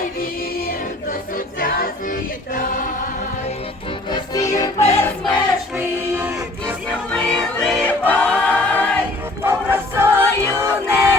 дай вір до серця злітай, костів безмежний, пісню виливай, попросою не.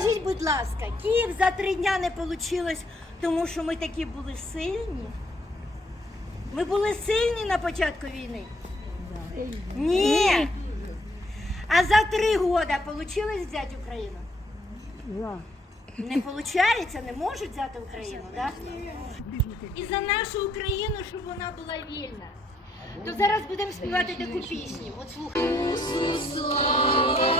Скажіть, будь ласка, Київ за три дня не вийшло, тому що ми такі були сильні? Ми були сильні на початку війни? Ні. А за три роки вийшло взяти Україну? Не виходить, не можуть взяти Україну, так? І за нашу Україну, щоб вона була вільна. То зараз будемо співати таку пісню. От слава